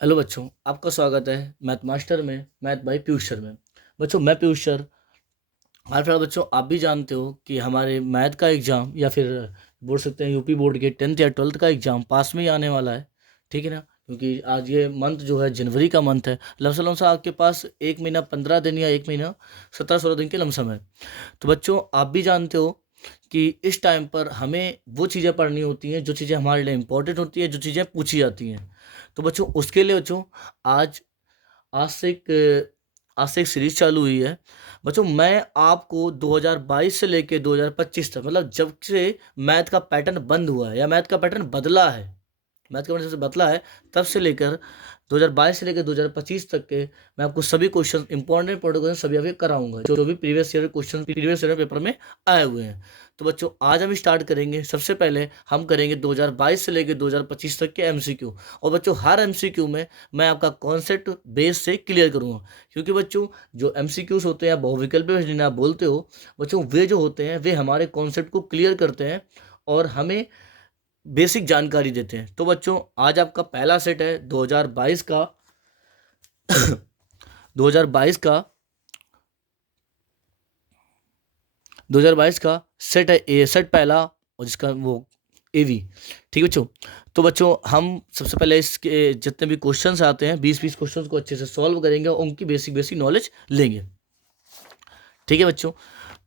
Hello बच्चों, आपका स्वागत है मैथ मास्टर में, मैथ बाय पीयूष सर में। बच्चों, मैं पीयूष सर। हर फिलहाल बच्चों, आप भी जानते हो कि हमारे मैथ का एग्ज़ाम या फिर बोल सकते हैं यूपी बोर्ड के 10th या 12th का एग्ज़ाम पास में ही आने वाला है। ठीक है ना? क्योंकि आज ये मंथ जो है जनवरी का मंथ है। लमसम सा आपके पास 1 महीना 15 दिन या 1 महीना 17-16 दिन के लमसम है। तो बच्चों, आप भी जानते हो कि इस टाइम पर हमें वो चीज़ें पढ़नी होती हैं जो चीज़ें हमारे लिए इम्पोर्टेंट होती है, जो चीज़ें पूछी जाती हैं। तो बच्चों, उसके लिए बच्चों आज आज से एक आज से एक सीरीज चालू हुई है। बच्चों, मैं आपको 2022 से लेके 2025 तक, मतलब जब से मैथ का पैटर्न बंद हुआ है या मैथ का पैटर्न बदला है, मैथ का पैटर्न जब से बदला है तब से लेकर 2022 से लेकर 2025 तक के मैं आपको सभी क्वेश्चन इंपॉर्टेंट क्वेश्चन सभी आपके कराऊंगा, जो भी प्रीवियस ईयर पेपर में आए हुए हैं। तो बच्चों, आज हम स्टार्ट करेंगे। सबसे पहले हम करेंगे 2022 से लेकर 2025 तक के एमसीक्यू। और बच्चों, हर एमसीक्यू में मैं आपका कॉन्सेप्ट बेस से क्लियर करूंगा, क्योंकि बच्चों जो एमसीक्यूज होते हैं, बहुविकल्पीय जिन्हें आप बोलते हो बच्चों, वे जो होते हैं वे हमारे कॉन्सेप्ट को क्लियर करते हैं और हमें बेसिक जानकारी देते हैं। तो बच्चों, आज आपका पहला सेट है 2022 का 2022 का 2022 का सेट है, ए सेट पहला, और जिसका वो एवी। ठीक है बच्चों। तो बच्चों, हम सबसे पहले इसके जितने भी क्वेश्चंस आते हैं 20-20 क्वेश्चंस को अच्छे से सॉल्व करेंगे और उनकी बेसिक बेसिक नॉलेज लेंगे। ठीक है बच्चों।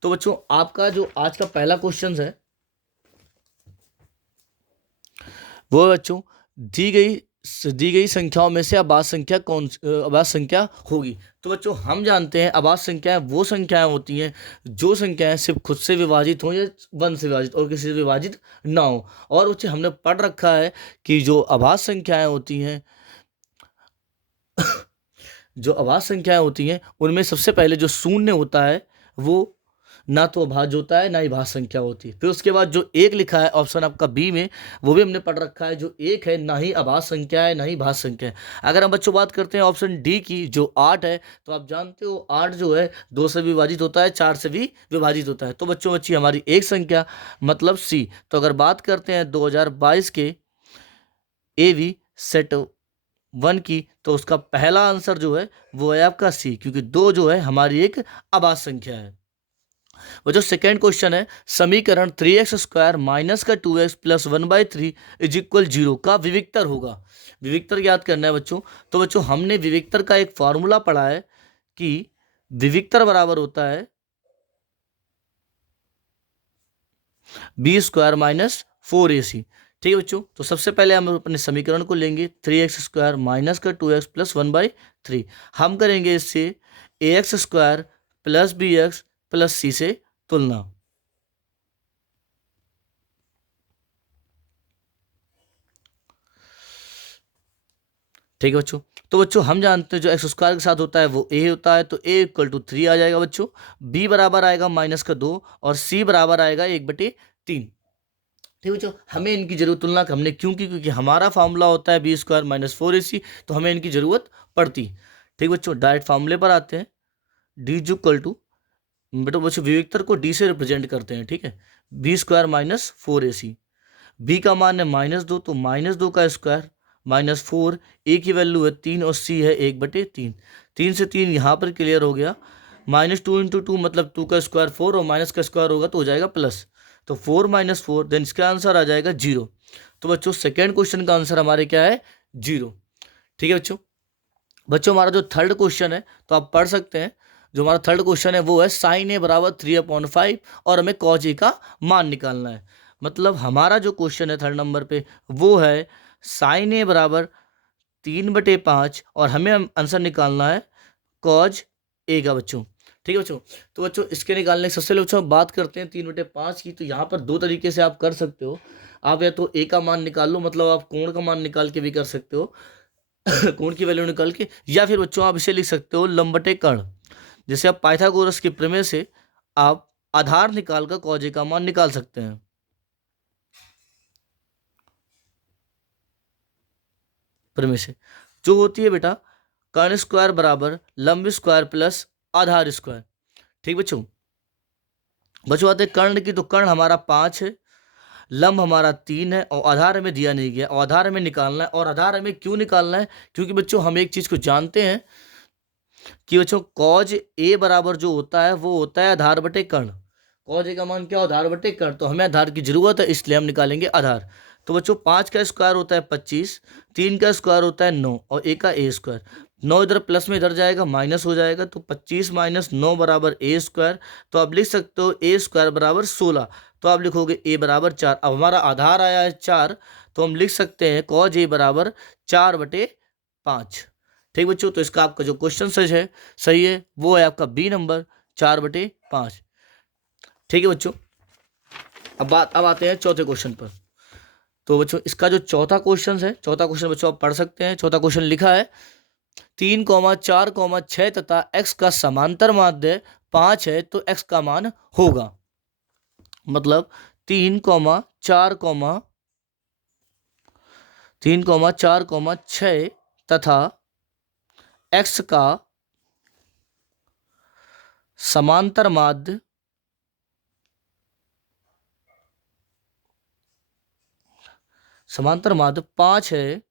तो बच्चों, आपका जो आज का पहला क्वेश्चन है वो है बच्चों, दी गई संख्याओं में से अभाज्य संख्या होगी। तो बच्चों, हम जानते हैं अभाज्य संख्याएं वो संख्याएं होती हैं जो संख्याएं सिर्फ खुद से विभाजित हो या वन से विभाजित और किसी से विभाजित ना हो। और बच्चे हमने पढ़ रखा है कि जो अभाज्य संख्याएं होती हैं जो अभाज्य संख्याएं होती हैं उनमें सबसे पहले जो शून्य होता है वो ना तो अभाज्य होता है ना ही भाज्य संख्या होती है। फिर उसके बाद जो एक लिखा है ऑप्शन आपका बी में, वो भी हमने पढ़ रखा है, जो एक है ना ही अभाज्य संख्या है ना ही भाज्य संख्या है। अगर हम बच्चों बात करते हैं ऑप्शन डी की, जो 8 है, तो आप जानते हो 8 जो है 2 से विभाजित होता है, 4 से भी विभाजित होता है। तो बच्चों बच्ची हमारी एक संख्या मतलब सी। तो अगर बात करते हैं 2022 के ए वी सेट 1 की, तो उसका पहला आंसर जो है वो है आपका सी, क्योंकि 2 जो है हमारी एक अभाज्य संख्या है। वो जो सेकेंड क्वेश्चन है, समीकरण 3x² माइनस का 2x प्लस 1/3 इज इक्वल 0 का विविक्तर होगा। विविक्तर याद करना है बच्चों। तो बच्चों, हमने विविक्तर का एक फॉर्मूला पढ़ा है कि विविक्तर बराबर होता है b² माइनस 4ac। ठीक है बच्चों। तो सबसे पहले हम अपने समीकरण को लेंगे 3x² माइनस का 2x प्लस 1/3। हम करेंगे इससे ax² plus bx plus c से तुलना। ठीक है बच्चों। तो बच्चों, हम जानते हैं जो x² के साथ होता है वो a होता है, तो a इक्वल टू 3 आ जाएगा बच्चों। b बराबर आएगा -2 और c बराबर आएगा 1/3। ठीक है बच्चों। हमें इनकी जरूरत तुलना हमने क्यों की, क्योंकि हमारा फार्मूला होता है b² माइनस 4ac, तो हमें इनकी जरूरत पड़ती। ठीक बच्चों, डायरेक्ट फार्मूले पर आते हैं। d इक्वल टू, बेटा बच्चों विविक्तर को d से रिप्रेजेंट करते हैं। ठीक है, b² माइनस 4ac। b का मान है -2, तो -2 का स्क्वायर -4, a की वैल्यू है 3 और c है 1/3। 3 से 3 यहाँ पर क्लियर हो गया। -2 × 2 मतलब 2 का स्क्वायर 4 और माइनस का स्क्वायर होगा तो हो जाएगा प्लस। तो 4 - 4, देन इसका आंसर आ जाएगा 0। तो बच्चों, सेकेंड क्वेश्चन का आंसर हमारे क्या है? 0। ठीक है बच्चों। बच्चों, हमारा जो थर्ड क्वेश्चन है तो आप पढ़ सकते हैं। जो हमारा थर्ड क्वेश्चन है वो है sin a बराबर 3/5 और हमें cos a का मान निकालना है। मतलब हमारा जो क्वेश्चन है थर्ड नंबर पे वो है sin a बराबर 3/5 और हमें आंसर निकालना है cos a का बच्चों। ठीक है बच्चों। तो बच्चों, इसके निकालने की सबसे पहले बच्चों बात करते हैं 3/5 की। तो यहाँ पर दो तरीके से आप कर सकते हो। आप या तो a का मान निकाल लो, मतलब आप कोण का मान निकाल के भी कर सकते हो कोण की वैल्यू निकाल के, या फिर बच्चों आप इसे लिख सकते हो लंबटे कर्ण। जैसे आप पाइथागोरस के प्रमेय से आप आधार निकालकर कॉज ए का मान निकाल सकते हैं। प्रमेय से जो होती है बेटा, कर्ण स्क्वायर बराबर लंब स्क्वायर प्लस आधार स्क्वायर। ठीक बच्चों। बच्चों आते हैं कर्ण की, तो कर्ण हमारा 5 है, लंब हमारा 3 है और आधार हमें दिया नहीं गया और आधार हमें निकालना है। और आधार हमें क्यों निकालना है? क्योंकि बच्चों हम एक चीज को जानते हैं कि बच्चों कॉज ए बराबर जो होता है वो होता है आधार बटे कर्ण। कॉज ए का मान क्या? आधार बटे कर्ण। तो हमें आधार की जरूरत है, इसलिए हम निकालेंगे आधार। तो बच्चों 5 का स्क्वायर होता है 25, 3 का स्क्वायर होता है 9 और ए का ए स्क्वायर। 9 इधर प्लस में इधर जाएगा, माइनस हो जाएगा, तो 25 माइनस 9 बराबर ए स्क्वायर। तो आप लिख सकते हो ए स्क्वायर बराबर 16। तो आप लिखोगे ए बराबर 4। अब हमारा आधार आया है 4, तो हम लिख सकते हैं कॉज ए बराबर 4/5। ठीक बच्चों, तो इसका आपका जो क्वेश्चन सही है वो है आपका बी नंबर 4/5। ठीक है बच्चों, अब आते हैं चौथे क्वेश्चन पर। तो बच्चों इसका जो चौथा क्वेश्चन है, चौथा क्वेश्चन बच्चों आप पढ़ सकते हैं। चौथा क्वेश्चन लिखा है 3, 4, 6 तथा x का समांतर माध्य 5 है तो x का मान होगा। मतलब 3, 4, 6 तथा x का समांतर माध्य 5 है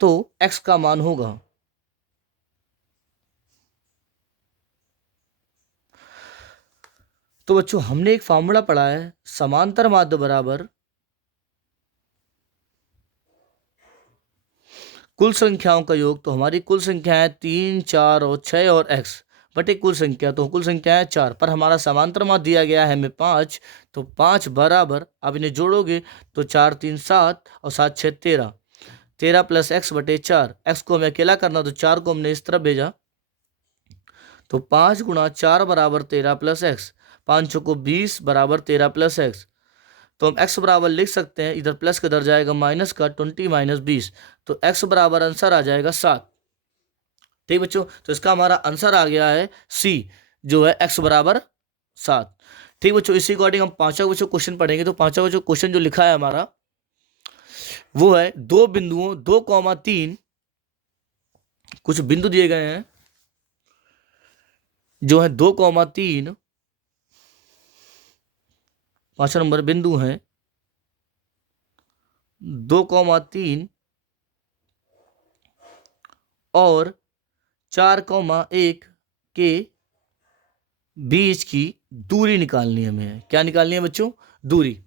तो x का मान होगा। तो बच्चों हमने एक फॉर्मूला पढ़ा है, समांतर माध्य बराबर कुल संख्याओं का योग। तो हमारी कुल संख्या है 3, 4 और 6 और x बटे कुल संख्या। तो कुल संख्या है 4, पर हमारा समांतर माध्य दिया गया है हमें 5। तो 5 बराबर, अब इन्हें जोड़ोगे तो 4, 3, 7 और 7, 6, 13। 13 प्लस x बटे 4। x को हमें अकेला करना, तो 4 को हमने इस तरफ भेजा। तो 5 गुणा 4 बराबर 13 प्लस x। 5 को 20 बराबर 13 प्लस x। तो हम x बराबर लिख सकते हैं, इधर प्लस का इधर जाएगा माइनस का, 20 माइनस 20। तो x बराबर आंसर आ जाएगा 7। ठीक बच्चों, तो इसका हमारा आंसर आ गया है सी, जो है x बराबर 7। ठीक बच्चों, इसी अकॉर्डिंग हम पांचवा बच्चों क्वेश्चन पढ़ेंगे। तो पांचवा बच्चों क्वेश्चन जो लिखा है हमारा वो है 2 बिंदुओं 2,3, कुछ बिंदु दिए गए हैं जो है 2,3, 5 नंबर बिंदु हैं 2,3 और 4,1 के बीच की दूरी निकालनी है हमें। क्या निकालनी है बच्चों? दूरी।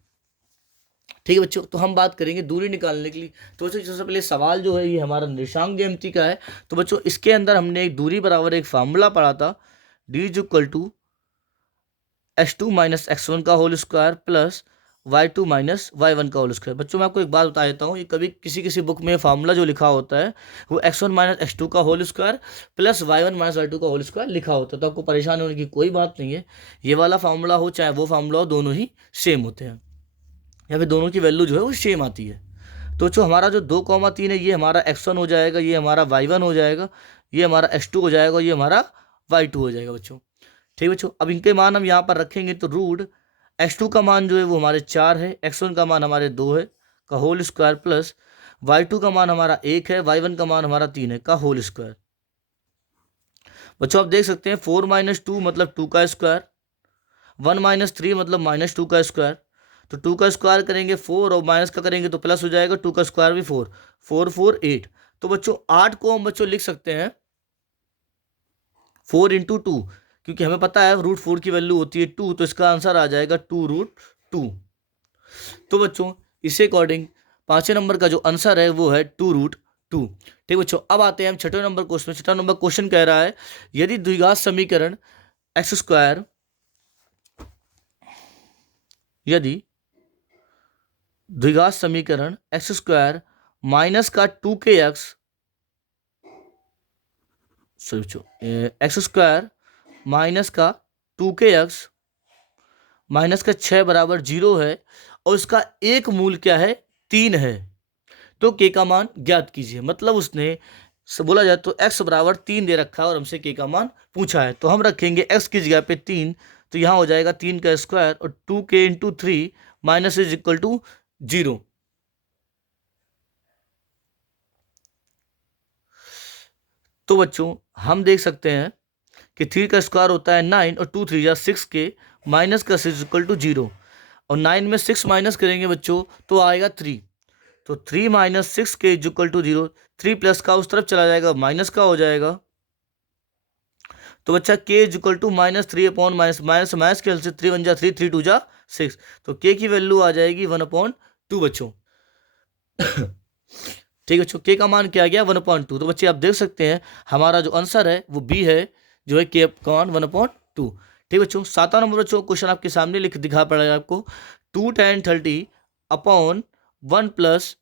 ठीक है बच्चों, तो हम बात करेंगे दूरी निकालने के लिए। तो बच्चों सबसे पहले सवाल जो है ये हमारा निर्देशांक ज्यामिति का है। तो बच्चों इसके अंदर हमने एक दूरी बराबर एक फार्मूला पढ़ा था, d = x2 माइनस x1 का whole square plus y2 minus y1 का होल स्क्वायर। बच्चों मैं आपको एक बात बता देता हूँ, ये कभी किसी बुक में फार्मूला जो लिखा होता है वो x1 माइनस x2 का whole square plus y1 minus y2 का होल स्क्वायर लिखा होता है। तो आपको परेशान होने की कोई बात नहीं है, ये वाला फार्मूला हो चाहे वो फार्मूला हो, दोनों ही सेम होते हैं, या फिर दोनों की वैल्यू जो है वो सेम आती है। तो जो हमारा जो 2,3 है ये हमारा x1 हो जाएगा, ये हमारा y1 हो जाएगा, ये हमारा x2 हो जाएगा, ये हमारा y2 हो जाएगा बच्चों। ठीक है बच्चों, अब इनके मान हम यहाँ पर रखेंगे तो रूट x2 का मान जो है वो हमारे 4 है, x1 का मान हमारे 2 है का होल स्क्वायर प्लस y2 का मान हमारा 1 है, y1 का मान हमारा 3 है का होल स्क्वायर। बच्चों आप देख सकते हैं 4 - 2 मतलब 2 का स्क्वायर, 1 - 3 मतलब -2 का स्क्वायर। तो 2 का स्क्वायर करेंगे 4 और माइनस का करेंगे तो प्लस हो जाएगा, 2 का स्क्वायर भी 4, 4 4 8। तो बच्चों 8 को हम बच्चों लिख सकते हैं 4 × 2, क्योंकि हमें पता है √4 की वैल्यू होती है 2, तो इसका आंसर आ जाएगा 2√2। तो बच्चों इसी अकॉर्डिंग पांचवें नंबर का जो आंसर है वो है 2√2। ठीक बच्चों, अब आते हैं हम छठे नंबर क्वेश्चन। छठा नंबर क्वेश्चन कह रहा है यदि द्विघात समीकरण x², यदि द्विघात समीकरण x² माइनस का 2kx, x² माइनस का 2kx माइनस का 6 बराबर 0 है और इसका एक मूल क्या है? 3 है। तो k का मान ज्ञात कीजिए। मतलब उसने बोला जाए तो x बराबर 3 दे रखा है और हमसे k का मान पूछा है, तो हम रखेंगे x की जगह पे 3। तो यहाँ हो जाएगा 3 का स्क्वायर और 2k × 3 minus is equal to 0। तो बच्चों हम देख सकते हैं कि 3 का स्क्वायर होता है 9 और 2 3 6 के माइनस का इज इक्वल टू 0। और 9 में 6 माइनस करेंगे बच्चों तो आएगा 3। तो 3 माइनस 6 के इक्वल टू 0। 3 प्लस का उस तरफ चला जाएगा, माइनस का हो जाएगा। तो बच्चा के equal to -3 upon minus minus minus के से 3 1 जा 3 3 2 जा 6। तो के की वैल्यू आ जाएगी 1/2 बच्चों। ठीक है बच्चों, के का मान क्या आ गया 1/2। तो बच्चे आप देख सकते हैं हमारा जो आंसर है वो बी है, जो है के का मान 1/2। ठीक बच्चों, 7वां नंबर बच्चों क्वेश्चन आपके सामने लिख दिखा पड़ेगा आपको। 2 tan 30 अपॉन 1 +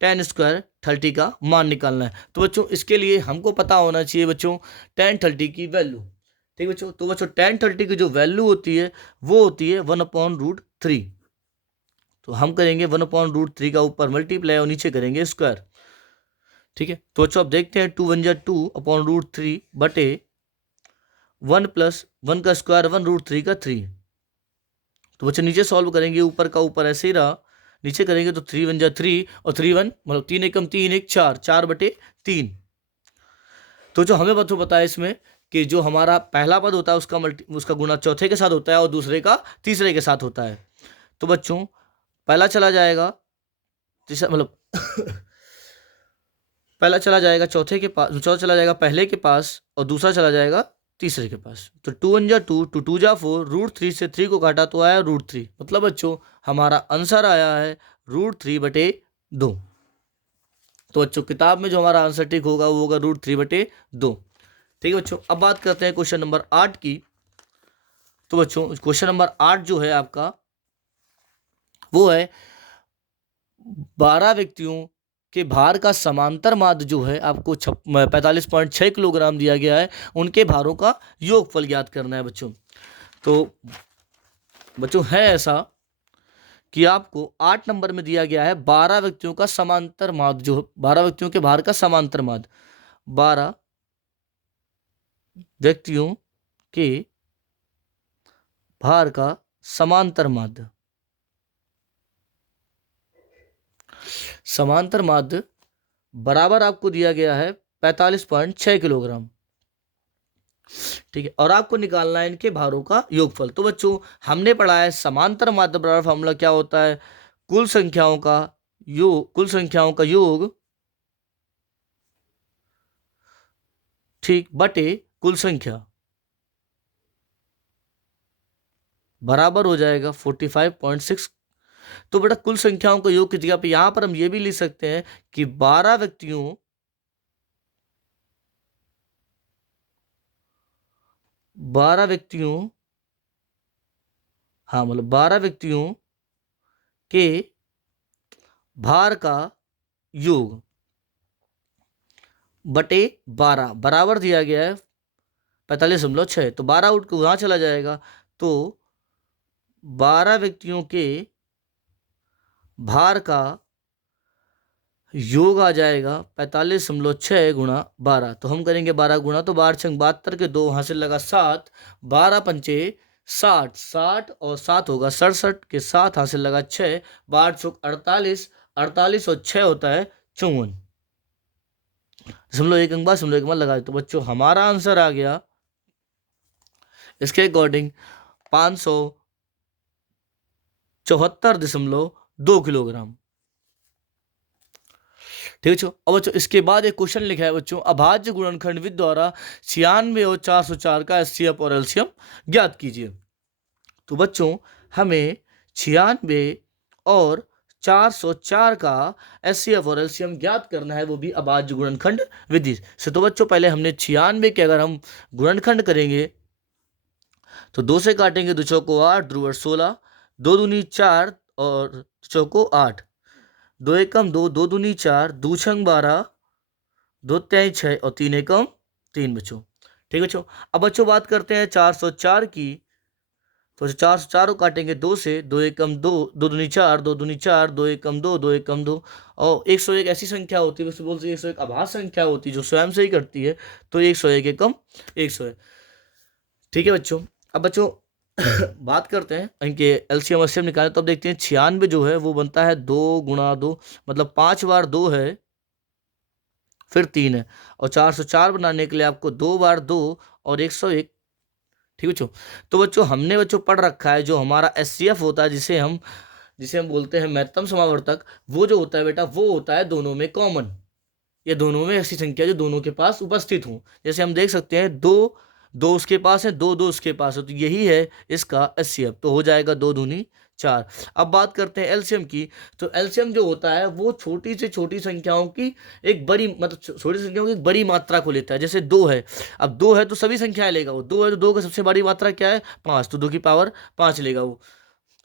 tan स्क्वायर 30 का मान निकालना है। तो बच्चों इसके लिए हमको पता होना चाहिए बच्चों tan 30 की वैल्यू। ठीक बच्चों, तो बच्चों tan 30 की जो वैल्यू होती है वो होती है 1/√3। तो हम करेंगे 1/√3 का ऊपर मल्टीप्लाई और नीचे करेंगे स्क्वायर। ठीक है, तो बच्चों आप देखते हैं 2 1 जा 2 अपॉन√3 बटे 1 + 1 का स्क्वायर 1√3 का 3। तो बच्चे नीचे सॉल्व करेंगे, ऊपर का ऊपर ऐसे ही रहा, नीचे करेंगे तो 3 1 जा 3 और 3 1 मतलब 3 एकम 3 1 4 4/3। तो जो हमें बच्चों पता है इसमें कि जो हमारा पहला पद होता है उसका गुणा चौथे के साथ होता है और दूसरे का तीसरे के साथ होता है। तो बच्चों पहला चला जाएगा तीसरा मतलब पहला चला जाएगा चौथे के पास, चौथा चला जाएगा पहले के पास और दूसरा चला जाएगा तीसरे के पास। तो 2 1 जा 2 2 2 जा 4, √3 से 3 को काटा तो आया √3। मतलब बच्चों हमारा आंसर आया है √3/2। तो बच्चों किताब में जो हमारा आंसर ठीक होगा वो होगा √3/2। ठीक है बच्चों, अब बात करते हैं क्वेश्चन नंबर 8 की। तो बच्चों क्वेश्चन नंबर 8 जो है आपका वो है 12 व्यक्तियों के भार का समांतर माध्य जो है आपको 45.6 किलोग्राम दिया गया है, उनके भारों का योगफल ज्ञात करना है बच्चों। तो बच्चों है ऐसा कि आपको 8 नंबर में दिया गया है 12 व्यक्तियों का समांतर माध्य, जो 12 व्यक्तियों के भार का समांतर माध्य, 12 व्यक्तियों के भार का समांतर माध्य। समांतर माध्य बराबर आपको दिया गया है 45.6 किलोग्राम। ठीक है, और आपको निकालना है इनके भारों का योगफल। तो बच्चों हमने पढ़ा है समांतर माध्य बराबर फॉर्मूला क्या होता है, कुल संख्याओं का योग ठीक बटे कुल संख्या बराबर हो जाएगा 45.6। तो बेटा कुल संख्याओं का योग की जगह पे यहां पर हम ये भी लिख सकते हैं कि 12 व्यक्तियों हाँ मतलब 12 व्यक्तियों के भार का योग बटे 12 बराबर दिया गया है 45.6। तो 12 आउट को वहां चला जाएगा, तो 12 व्यक्तियों के भार का योग आ जाएगा 45.6 गुणा 12। तो हम करेंगे 12 गुणा, तो 12 छंग 72 के 2 हासिल लगा 7, 12 पंचे 60, 60 और 7 होगा 67 के 7 हासिल लगा 6, 12 चौक 48, 48 और 6 होता है 54। दशमलव एक अंक बाद दशमलव एक लगा। तो बच्चों हमारा आंसर आ गया इसके अकॉर्डिंग 574.2 किलोग्राम। ठीक है बच्चों, अब बच्चों इसके बाद एक क्वेश्चन लिखा है बच्चों, अभाज्य गुणनखंडविद द्वारा 96 और 404 का एचसीएफ और एलसीएम ज्ञात कीजिए। तो बच्चों हमें 96 और 404 का एचसीएफ और एलसीएम ज्ञात करना है, वो भी अभाज्य गुणनखंड विधि से। तो बच्चों पहले हमने 96 के अगर हम गुणनखंड करेंगे तो 2 से काटेंगे, 2 चौको 8, 2 16, 2 दूनी 4 और चौको 8, 2 एकम 2, 2 दूनी 4, 2 छंग 12, 2 त्याई 6 और 3 एकम 3 बच्चों। ठीक है बच्चों, अब बच्चों बात करते हैं 404 की। तो 404 को काटेंगे 2 से, 2 एकम 2, 2 दूनी 4, 2 दूनी 4, 2 एकम 2, 2 एकम 2 और 101 ऐसी संख्या होती है, उसे बोलते हैं 101 आभाज्य संख्या होती है जो स्वयं से ही करती है। तो 101 एकम 101। ठीक है बच्चों, अब बच्चों बात करते हैं इनके एलसीएम एलसीएम निकालें। तो अब देखते हैं 96 जो है वो बनता है 2 गुणा 2, मतलब 5 बार 2 है फिर 3 है, और 404 बनाने के लिए आपको 2 बार 2 और 101 ठीक बच्चों। तो बच्चों हमने बच्चों पढ़ रखा है जो हमारा एचसीएफ होता है, जिसे हम बोलते हैं महत्तम समावर्तक, वो जो होता है बेटा वो होता है दोनों में कॉमन, ये दोनों में ऐसी संख्या जो दोनों के पास उपस्थित हो। जैसे हम देख सकते हैं दो दो उसके पास है, दो दो उसके पास है, तो यही है इसका एचसीएफ। तो हो जाएगा 2 दूनी 4। अब बात करते हैं एलसीएम की। तो एलसीएम जो होता है वो छोटी से छोटी संख्याओं की एक बड़ी, मतलब छोटी संख्याओं की एक बड़ी मात्रा को लेता है। जैसे 2 है, अब 2 है तो सभी संख्याएं लेगा वो। 2 है तो 2 का सबसे बड़ी मात्रा क्या है, 5, तो 2 की पावर 5 लेगा वो।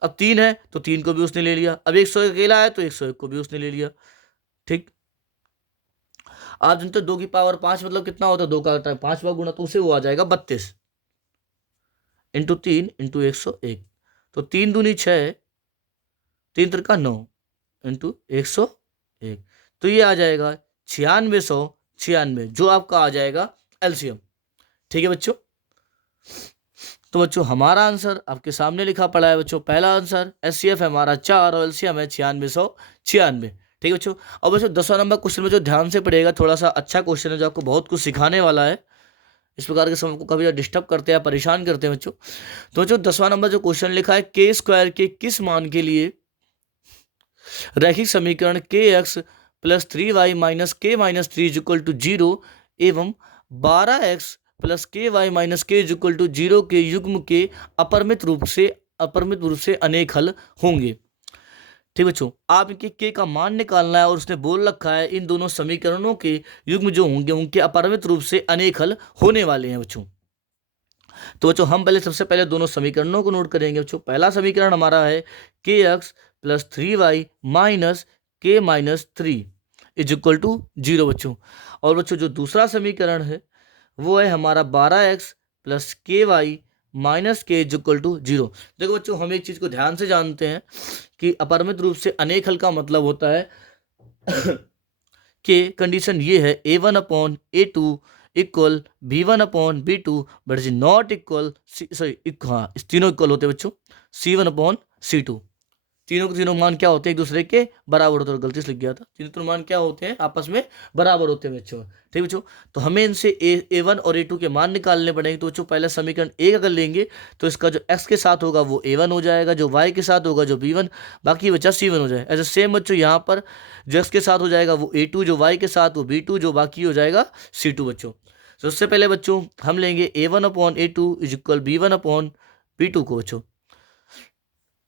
अब 3 है तो 3 को भी उसने ले लिया। अब 101 अकेला है तो 101 को भी उसने ले लिया। ठीक। आप जानते हो 2 की पावर 5 मतलब कितना होता है, 2 का होता है 5वां गुणा, तो उसे वो आ जाएगा 32 इंटू 3 इंटू 101। तो 3 दूनी 6, 3 त्रिका 9 इंटू 101, तो ये आ जाएगा 9696, जो आपका आ जाएगा एलसीएम। ठीक है बच्चों। तो बच्चों हमारा आंसर आपके सामने लिखा पड़ा है बच्चों। पहला आंसर एचसीएफ है हमारा 4 और एलसीएम है 9696। ठीक है बच्चों। और बच्चों 10वां नंबर क्वेश्चन में जो ध्यान से पढ़ेगा, थोड़ा सा अच्छा क्वेश्चन है जो आपको बहुत कुछ सिखाने वाला है। इस प्रकार के समय को कभी डिस्टर्ब करते हैं, परेशान करते हैं बच्चों। तो बच्चों 10वां नंबर जो क्वेश्चन लिखा है, के स्क्वायर के किस मान के लिए रैखिक समीकरण के एक्स प्लस 3y माइनस के माइनस 3 इज इक्वल टू 0 एवं 12x प्लस के वाई माइनस के इज इक्वल टू 0 के युग्म के अपरिमित रूप से अनेक हल होंगे। ठीक बच्चों, आप इनके के का मान निकालना है और उसने बोल रखा है इन दोनों समीकरणों के युग्म जो होंगे उनके अपरिमित रूप से अनेक हल होने वाले हैं बच्चों। तो बच्चों हम सबसे पहले दोनों समीकरणों को नोट करेंगे बच्चों। पहला समीकरण हमारा है के एक्स प्लस 3y माइनस के माइनस 3 इज इक्वल टू 0 बच्चों। और बच्चों जो दूसरा समीकरण है वो है हमारा 12x प्लस के वाई माइनस के इज इक्वल टू 0। देखो बच्चों हम एक चीज को ध्यान से जानते हैं कि अपरिमित रूप से अनेक हल का मतलब होता है कि कंडीशन ये है a1/a2 equal b1/b2 but is not equal, sorry हाँ इस तीनों इक्वल होते हैं बच्चों c1/c2। तीनों के तीनों मान क्या होते हैं, एक दूसरे के बराबर होते हैं। गलती से लिख गया था, तीनों मान क्या होते हैं, आपस में बराबर होते हैं बच्चों। ठीक बच्चों। तो हमें इनसे a1 और a2 के मान निकालने पड़ेंगे। तो बच्चों पहले समीकरण a अगर लेंगे तो इसका जो x के साथ होगा वो a1 हो जाएगा, जो y के साथ होगा जो b1, बाकी बचा c1 हो जाएगा। ऐसे सेम बच्चों यहाँ पर जो x के साथ हो जाएगा वो a2, जो y के साथ वो b2, जो बाकी हो जाएगा c2 बच्चों। तो उससे पहले बच्चों हम लेंगे a1/a2 इज इक्वल b1/b2 को बच्चों,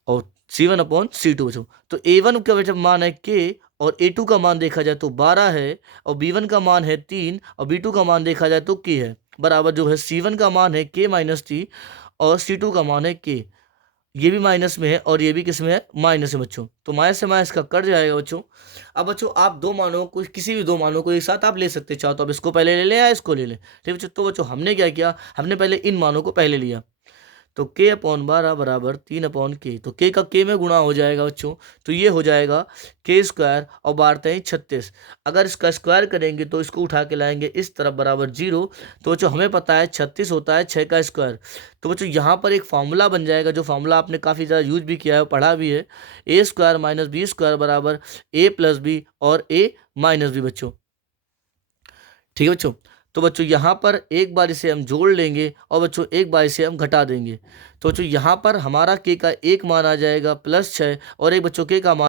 और c1/c2 बच्चों। तो a1 का जब मान है k और a2 का मान देखा जाए तो 12 है, और b1 का मान है 3 और b2 का मान देखा जाए तो k है, बराबर जो है c1 का मान है k माइनस 3 और c2 का मान है k। ये भी माइनस में है और ये भी किस में है, माइनस है बच्चों। तो माइनस से माइनस का कट जाएगा बच्चों। अब बच्चों आप दो मानों को, किसी भी दो मानों को एक साथ आप ले सकते, चाहो तो आप इसको पहले ले लें या इसको ले लें। ठीक बच्चों। तो बच्चों हमने क्या किया, हमने पहले इन मानों को पहले लिया। तो k/12 बराबर 3/k, तो k का k में गुणा हो जाएगा बच्चों, तो ये हो जाएगा k स्क्वायर और 12 36। अगर इसका स्क्वायर करेंगे तो इसको उठा के लाएंगे इस तरफ बराबर 0। तो बच्चों हमें पता है 36 होता है 6 का स्क्वायर। तो बच्चों यहाँ पर एक फार्मूला बन जाएगा, जो फार्मूला आपने काफ़ी ज़्यादा यूज भी किया है, पढ़ा भी है, a square minus B square बराबर a प्लस बी और a माइनस बी बच्चों। ठीक है बच्चों। तो बच्चों यहाँ पर एक बार इसे हम जोड़ लेंगे और बच्चों एक बार इसे हम घटा देंगे। तो बच्चों यहाँ पर हमारा के का एक मान आ जाएगा +6 और एक बच्चों के का मान